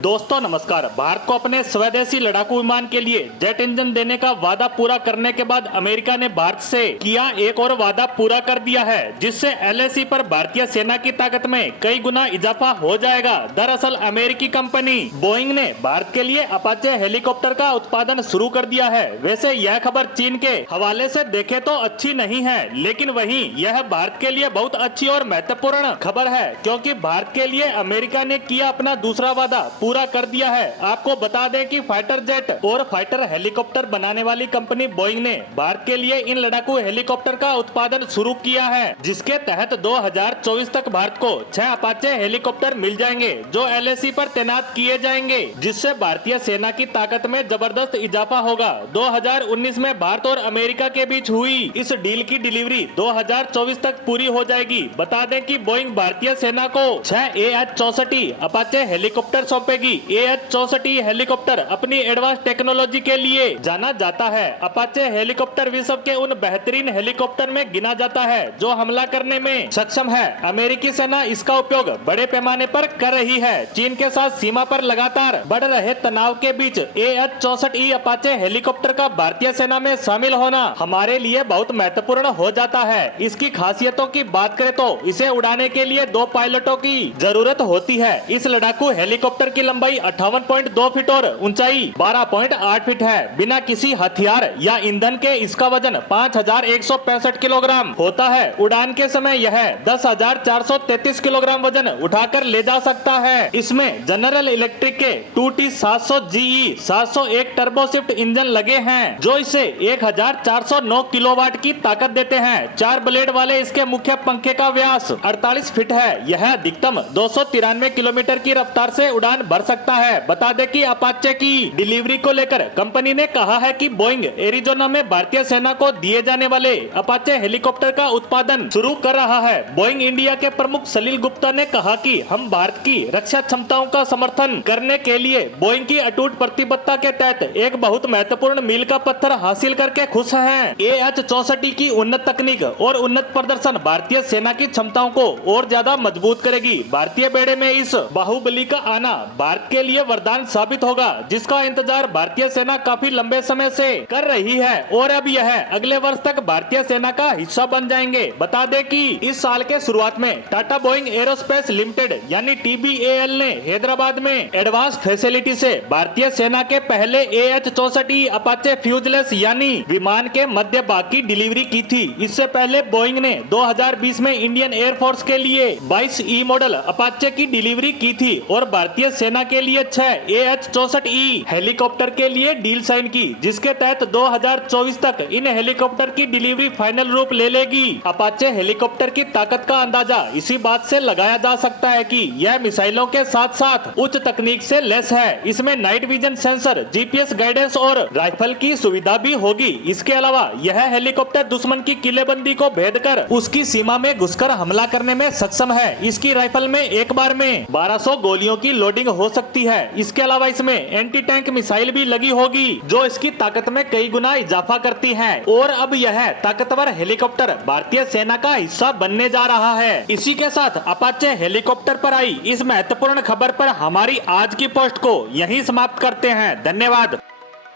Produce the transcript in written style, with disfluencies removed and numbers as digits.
दोस्तों नमस्कार। भारत को अपने स्वदेशी लड़ाकू विमान के लिए जेट इंजन देने का वादा पूरा करने के बाद अमेरिका ने भारत से किया एक और वादा पूरा कर दिया है, जिससे एलएसी पर भारतीय सेना की ताकत में कई गुना इजाफा हो जाएगा। दरअसल अमेरिकी कंपनी बोइंग ने भारत के लिए अपाचे हेलीकॉप्टर का उत्पादन शुरू कर दिया है। वैसे यह खबर चीन के हवाले से देखे तो अच्छी नहीं है, लेकिन वहीं यह भारत के लिए बहुत अच्छी और महत्वपूर्ण खबर है, क्योंकि भारत के लिए अमेरिका ने किया अपना दूसरा वादा पूरा कर दिया है। आपको बता दें कि फाइटर जेट और फाइटर हेलीकॉप्टर बनाने वाली कंपनी बोइंग ने भारत के लिए इन लड़ाकू हेलीकॉप्टर का उत्पादन शुरू किया है, जिसके तहत 2024 तक भारत को 6 अपाचे हेलीकॉप्टर मिल जाएंगे, जो एलएसी पर तैनात किए जाएंगे, जिससे भारतीय सेना की ताकत में जबरदस्त इजाफा होगा। 2019 में भारत और अमेरिका के बीच हुई इस डील की डिलीवरी 2024 तक पूरी हो जाएगी। बता दें कि बोइंग भारतीय सेना को 6 AH-64 अपाचे हेलीकॉप्टर सौंपेगी। AH-64 हेलीकॉप्टर अपनी एडवांस टेक्नोलॉजी के लिए जाना जाता है। अपाचे हेलीकॉप्टर विश्व के उन बेहतरीन हेलीकॉप्टर में गिना जाता है जो हमला करने में सक्षम है। अमेरिकी सेना इसका उपयोग बड़े पैमाने पर कर रही है। चीन के साथ सीमा पर लगातार बढ़ रहे तनाव के बीच AH-64 अपाचे हेलीकॉप्टर का भारतीय सेना में शामिल होना हमारे लिए बहुत महत्वपूर्ण हो जाता है। इसकी खासियतों की बात करें तो इसे उड़ाने के लिए 2 पायलटों की जरूरत होती है। इस लड़ाकू हेलीकॉप्टर की लंबाई 58.2 फीट और ऊंचाई 12.8 फीट है। बिना किसी हथियार या ईंधन के इसका वजन 5165 किलोग्राम होता है। उड़ान के समय यह 10,433 किलोग्राम वजन उठाकर ले जा सकता है। इसमें जनरल इलेक्ट्रिक के 2T700GE 701 टर्बोशिफ्ट इंजन लगे हैं, जो इसे 1409 किलोवाट की ताकत देते हैं। 4 ब्लेड वाले इसके मुख्य पंखे का व्यास 48 फीट है। यह अधिकतम 293 किलोमीटर की रफ्तार से उड़ान भर सकता है। बता दें कि अपाचे की डिलीवरी को लेकर कंपनी ने कहा है कि बोइंग एरिजोना में भारतीय सेना को दिए जाने वाले अपाचे हेलीकॉप्टर का उत्पादन शुरू कर रहा है। बोइंग इंडिया के प्रमुख सलील गुप्ता ने कहा कि हम भारत की रक्षा क्षमताओं का समर्थन करने के लिए बोइंग की अटूट प्रतिबद्धता के तहत एक बहुत महत्वपूर्ण मील का पत्थर हासिल करके खुश हैं। AH-64 की उन्नत तकनीक और उन्नत प्रदर्शन भारतीय सेना की क्षमताओं को और ज्यादा मजबूत करेगी। भारतीय बेड़े में इस बाहुबली का आना भारत के लिए वरदान साबित होगा, जिसका इंतजार भारतीय सेना काफी लंबे समय से कर रही है, और अब यह अगले वर्ष तक भारतीय सेना का हिस्सा बन जाएंगे। बता दें कि इस साल के शुरुआत में टाटा बोइंग एरोस्पेस लिमिटेड यानी TBAL ने हैदराबाद में एडवांस फैसिलिटी से भारतीय सेना के पहले AH-64 अपाचे फ्यूजलेस यानी विमान के मध्य भाग की डिलीवरी की थी। इससे पहले बोइंग ने 2020 में इंडियन एयरफोर्स के लिए 22E मॉडल अपाचे की डिलीवरी की थी और भारतीय सेना के लिए 6 AH-64E हेलीकॉप्टर के लिए डील साइन की, जिसके तहत 2024 तक इन हेलीकॉप्टर की डिलीवरी फाइनल रूप ले लेगी। अपाचे हेलीकॉप्टर की ताकत का अंदाजा इसी बात से लगाया जा सकता है कि यह मिसाइलों के साथ साथ उच्च तकनीक से लैस है। इसमें night vision sensor, GPS guidance और राइफल की सुविधा भी होगी। इसके अलावा यह हेलीकॉप्टर दुश्मन की किलेबंदी को भेद कर उसकी सीमा में घुसकर हमला करने में सक्षम है। इसकी राइफल में एक बार में 1200 गोलियों की लोडिंग हो सकती है। इसके अलावा इसमें एंटी टैंक मिसाइल भी लगी होगी, जो इसकी ताकत में कई गुना इजाफा करती है। और अब यह ताकतवर हेलीकॉप्टर भारतीय सेना का हिस्सा बनने जा रहा है। इसी के साथ अपाचे हेलीकॉप्टर पर आई इस महत्वपूर्ण खबर पर हमारी आज की पोस्ट को यहीं समाप्त करते हैं। धन्यवाद।